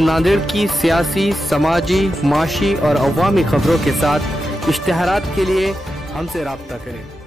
नांदेड़ की सियासी, समाजी, माशी और अवामी खबरों के साथ इश्तिहारात के लिए हमसे राब्ता करें।